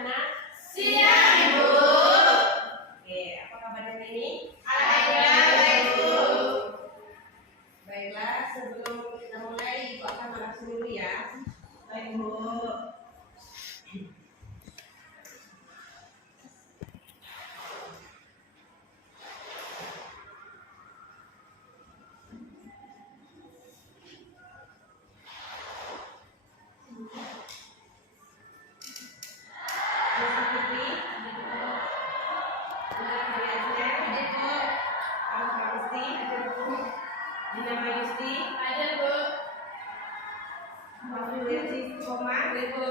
anak-anak? Siang, Ibu. Oke, apa kabar hari ini? Alhamdulillah, baik, Bu. Baiklah, sebelum kita mulai, Ibu akan mengaksi dulu ya. Baik, Bu. Nisa Fitri, Bulan Hari Asnen, Alfa Gusti, Dina Mayusti, Ada, Bu. Mafiwirsi Koma, Ibu.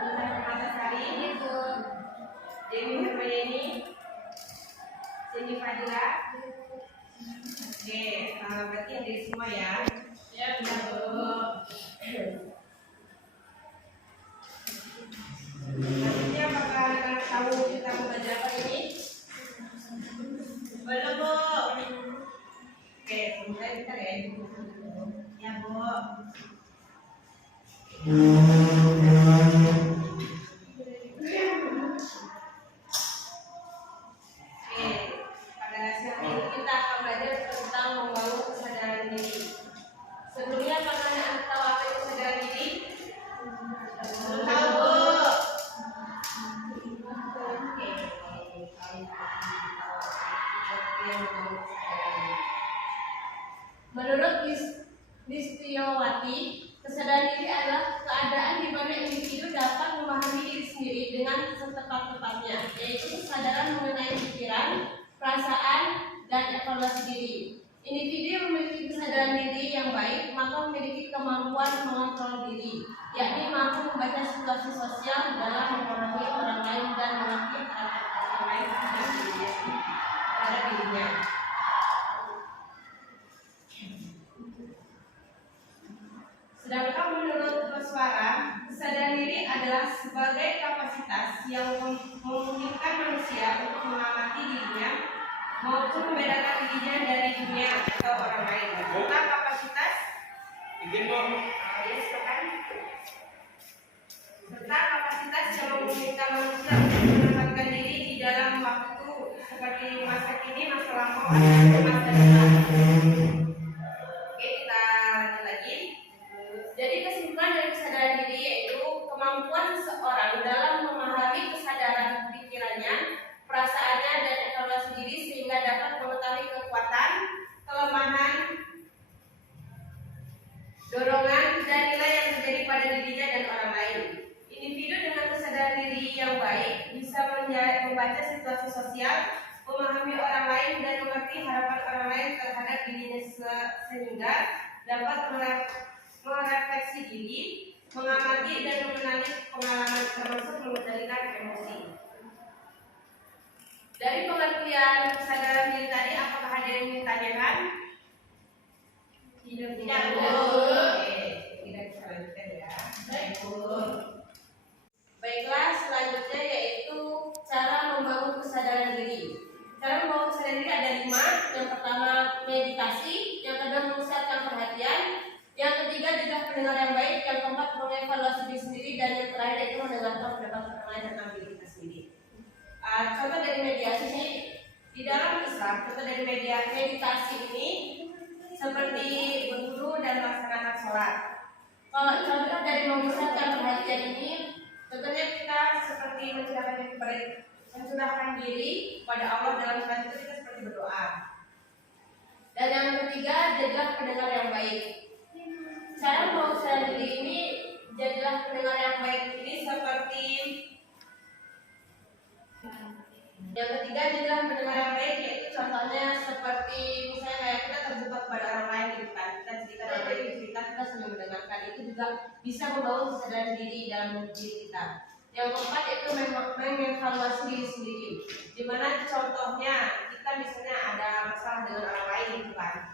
Bunda Permatasari, Ibu. Dewi Hermayeni, Cindy Fadila. Oke, berarti hadir semua ya. Ya, Bu. Selanjutnya apakah anak tahu kita mau belajar apa ini? Belum, Bu. Oke, mulai kita ya. Ya, Bu. Oke, pada siang ini kita akan belajar tentang membangun kesadaran diri. Sebelumnya apakah anak tahu apa itu kesadaran diri? Belum tahu, Bu. Oke, menurut Listiowati, kesadaran diri adalah keadaan di mana individu dapat memahami diri sendiri dengan setepat-tepatnya, yaitu kesadaran mengenai pikiran, perasaan, dan evaluasi diri. Individu yang memiliki kesadaran diri yang baik maka memiliki kemampuan mengontrol diri, yakni mampu membaca situasi sosial dalam memahami orang lain dan mengerti karakter orang lain terhadap dirinya. Sedangkan menurut Koswara, kesadaran diri adalah sebagai kapasitas yang memungkinkan manusia untuk mengamati dirinya maupun membedakan dirinya dari dunia atau orang lain. Serta kapasitas serta kapasitas yang memungkinkan manusia untuk menempatkan diri di dalam waktu seperti masa kini, masa lampau, atau masa depan. Oke, kita lanjut lagi. Jadi kesimpulan dari kesadaran diri yaitu kemampuan seseorang dalam memahami kesadaran pikirannya, perasaannya, dan evaluasi diri sehingga dapat mengetahui kekuatan, kelemahan, dorongan, dan nilai yang terjadi pada dirinya dan orang lain. Individu dengan kesadaran diri yang baik bisa membaca situasi sosial, memahami orang lain, dan mengerti harapan orang lain terhadap dirinya sehingga dapat merefleksi diri, mengamati dan mengenali pengalaman termasuk mengendalikan emosi. Dari pengertian kesadaran diri tadi, apakah ada yang ingin ditanyakan? Tidak, Bu. Oke, kita bisa lanjutkan ya. Baik, Bu. Baiklah, selanjutnya yaitu cara membangun kesadaran diri. Cara membangun kesadaran diri ada 5. Yang pertama meditasi, yang kedua memusatkan perhatian, yang ketiga juga pendengar yang baik, yang keempat mengevaluasi diri sendiri, dan yang terakhir itu mendengarkan pendapat orang lain tentang diri kita sendiri. Contoh dari mediasi ini di dalam Islam, contoh dari meditasi ini seperti berwudu dan melaksanakan sholat. Kalau contoh dari memusatkan perhatian ini, tentunya kita seperti mencurahkan diri pada Allah dalam sholat itu kita seperti berdoa. Dan yang ketiga jadilah pendengar yang baik. Cara membangun diri ini, jadilah pendengar yang baik ini seperti yang ketiga jadilah pendengar yang baik, yaitu contohnya seperti misalnya kayak kita terjebak pada orang lain gitu kan, kita cerita dari cerita kita sambil mendengarkan, itu juga bisa membangun kesadaran diri dalam diri kita. Yang keempat itu mengevaluasi diri sendiri, dimana contohnya kita misalnya ada masalah dengan orang lain gitu kan,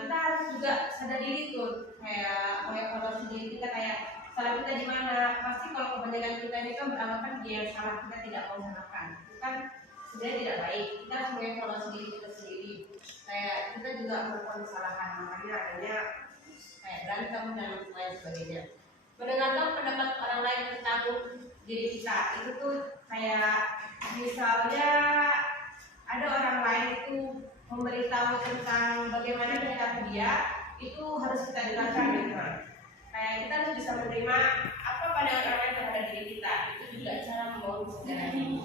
kita harus juga sadar diri tuh, kayak mengevaluasi diri kita, kayak salah kita di mana. Pasti kalau kebanyakan kita ini kan beranggapan dia yang salah, kita tidak mau salahkan, itu kan sebenarnya tidak baik. Kita harus mengevaluasi diri kita sendiri, kayak kita juga melakukan kesalahan, makanya adanya kayak berantem dan lain sebagainya. Mendengarkan pendapat orang lain tentang diri kita. Itu tuh kayak misalnya ada orang lain itu memberitahu tentang bagaimana kita ke dia, itu harus kita dengarkan gitu. Kayak kita harus bisa menerima apa pandangan orang lain terhadap diri kita. Itu juga cara membangun kesadaran diri.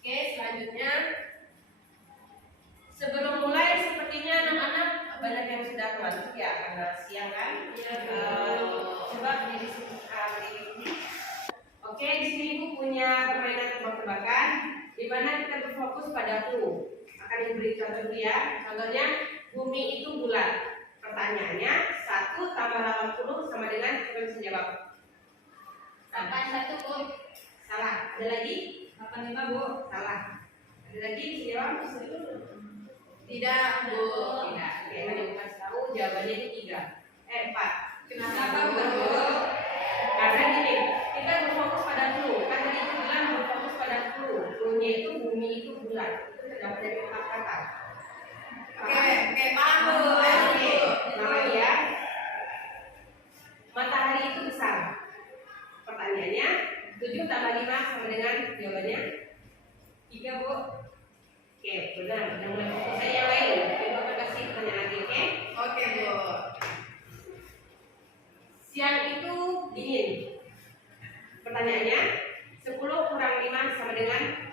Oke, selanjutnya sebelum mulai sepertinya anak-anak banyak yang sudah ngantuk ya karena siang kan. Coba berdiri sini. Oke, di sini Ibu punya permainan tebak-tebakan di mana kita berfokus pada clue. Akan diberi contoh dulu ya. Contohnya bumi itu bulat. Pertanyaannya 1 tambah 80 sama dengan, kita bisa jawab. 81 Bu. Salah. Ada lagi? 85 Bu. Salah. Ada lagi bisa jawab? Tidak Bu. Tidak. Oke, hanya kasih tahu jawabannya itu 4. Kenapa Bu? Karena gini, kita berfokus pada clue. Kan tadi itu bilang berfokus pada clue. Clue-nya itu bumi itu bulat. Itu terdapat dari 4 kata. Oke, paham Bu. Oke, namanya ya. Matahari itu besar. Pertanyaannya 7 tambah 5 sama dengan jawabannya 3 Bu. Oke, benar. Udah mulai fokus saya yang lain. Coba kasih pertanyaan lagi, oke? Oke Bu. Siang itu dingin. Pertanyaannya 10 kurang 5 sama dengan,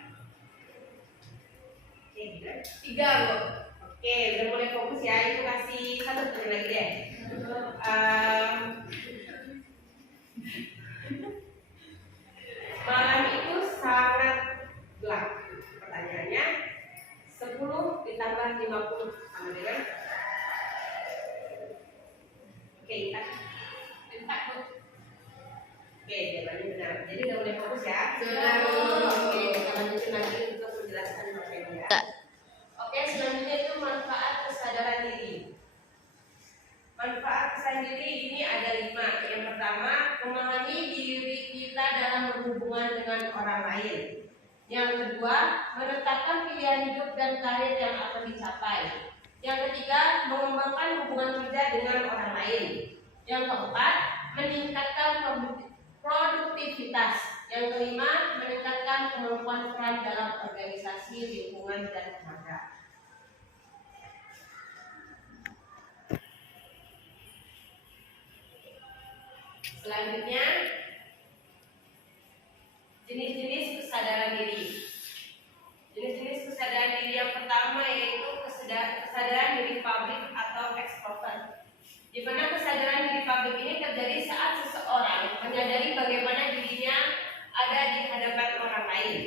oke, benar. 3 Bu. Oke, udah mulai fokus ya. Itu kasih satu pertanyaan lagi deh. Malam itu sangat gelap. Pertanyaannya 10 ditambah 50 sama dengan, oke, kita Bu. oke, jawabannya benar. Jadi udah mulai fokus ya. Sudah, Bu. Oke, kita lanjutin lagi untuk menjelaskan materinya. Oke, selanjutnya itu manfaat kesadaran diri. Manfaat kesadaran diri ini ada 5. Yang pertama, memahami diri kita dalam berhubungan dengan orang lain. Yang kedua, menetapkan pilihan hidup dan karir yang akan dicapai. Yang ketiga, mengembangkan hubungan kerja dengan orang lain. Yang keempat, meningkatkan produktivitas. Yang kelima, meningkatkan kemampuan peran dalam organisasi, lingkungan, dan keluarga. Selanjutnya, jenis-jenis kesadaran diri. Jenis-jenis kesadaran diri yang pertama yaitu kesadaran diri publik atau ekstrovert. Di mana kesadaran diri publik ini terjadi saat seseorang menyadari bagaimana dirinya ada di hadapan orang lain.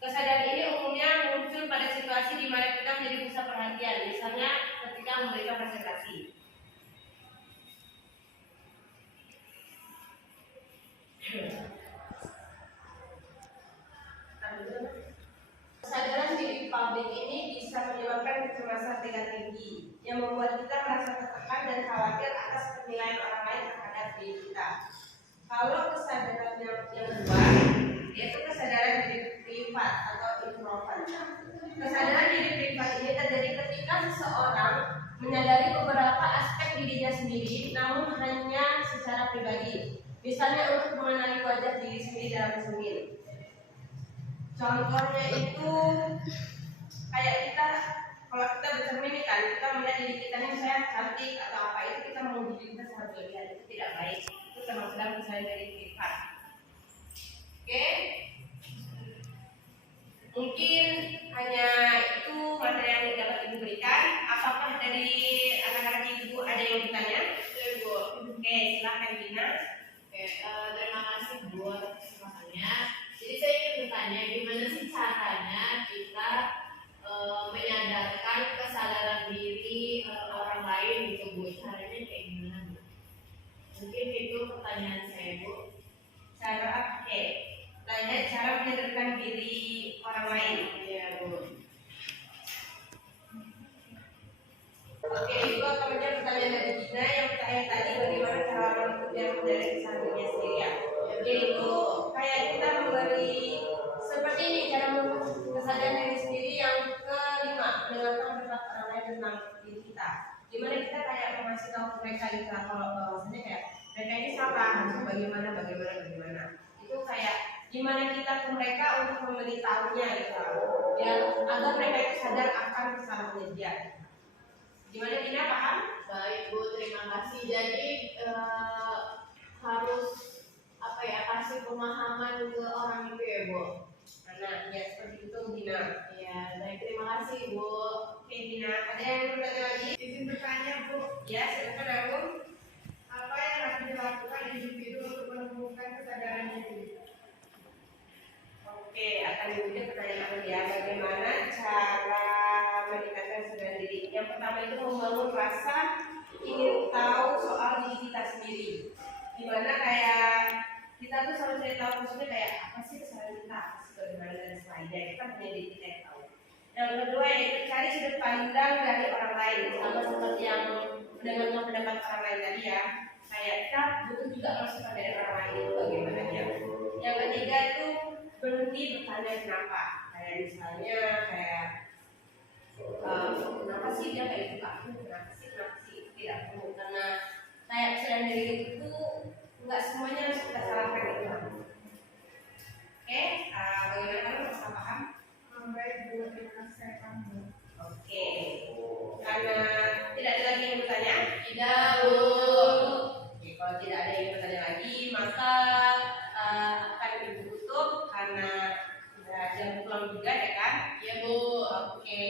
Kesadaran ini umumnya muncul pada situasi di mana kita menjadi pusat perhatian, misalnya ketika memberikan presentasi. Kesadaran diri publik ini bisa menyebabkan kecemasan tingkat tinggi yang membuat kita merasa tertekan dan khawatir atas penilaian orang lain terhadap diri kita. Kalau kesadaran yang kedua, yaitu kesadaran diri privat atau introvert. Kesadaran diri privat ini terjadi ketika seseorang menyadari beberapa aspek dirinya sendiri, namun hanya secara pribadi. Misalnya untuk mengenali wajah diri sendiri dalam cermin. Contohnya itu kayak kita, kalau kita bercermin nih kan, kita melihat diri kita ini saya cantik atau apa, itu kita mau diri kita sangat berlebihan, itu tidak baik. Itu termasuk dalam kesadaran diri privat. Oke, mungkin hanya itu materi yang dapat ibu berikan. Apakah dari anak-anak ibu ada yang bertanya? Ibu. Oke, silakan Gina. Oke, terima kasih Bu atas kesempatannya. Jadi saya ingin bertanya, gimana sih caranya kita menyadarkan kesadaran diri orang lain gitu Bu? Caranya kayak gimana Bu? Mungkin itu pertanyaan saya Bu. Cara menyadarkan diri orang lain. Iya Bu. Oke, Ibu akan menjawab pertanyaan dari Gina yang tadi bagaimana cara dia menyadari kesadaran dirinya sendiri ya. Yaitu kayak kita memberi seperti ini cara kesadaran diri sendiri yang kelima, mendengarkan pendapat orang lain tentang diri kita. Dimana kita kayak mengasih tahu mereka gitu kalau bahwasanya kayak mereka ini salah, harusnya bagaimana. Itu kayak gimana kita ke mereka untuk memberitahunya gitu, ya agar mereka itu sadar akan kesalahannya dia. Gimana Dina, paham? Baik Bu, terima kasih. Jadi harus apa ya, kasih pemahaman ke orang itu ya Bu. Nah, ya seperti itu Dina. Ya, baik, terima kasih Bu. Oke Dina, ada yang bertanya lagi? Izin bertanya Bu, Ya silakan Agung. apa yang harus dilakukan individu untuk menemukan kesadaran diri? Oke, akan diuji pertanyaan Agung ya. Bagaimana cara meningkatkan kesadaran diri? Yang pertama itu membangun rasa ingin tahu soal diri kita sendiri. Dimana kayak kita tuh selalu cari tahu maksudnya kayak apa sih kesalahan kita, apa sih bagaimana dan sebagainya. Kita punya diri kita yang tahu. Yang kedua yaitu cari sudut pandang dari orang lain, sama seperti yang mendengarkan pendapat orang lain tadi ya. Kayak kita butuh juga masukan dari orang lain itu bagaimana ya. Yang ketiga itu berhenti bertanya kenapa. Kayak misalnya kayak kenapa sih dia kayak gitu, aku kenapa sih tidak perlu, karena kayak kesadaran diri itu nggak semuanya harus kita salahkan itu. Oke, bagaimana kamu bisa paham? Baik Bu, terima kasih saya paham. Oke, karena tidak ada lagi yang bertanya. Tidak Bu. Oke, kalau tidak ada yang bertanya lagi, maka akan ibu tutup karena sudah jam pulang juga ya kan? Ya Bu. Oke,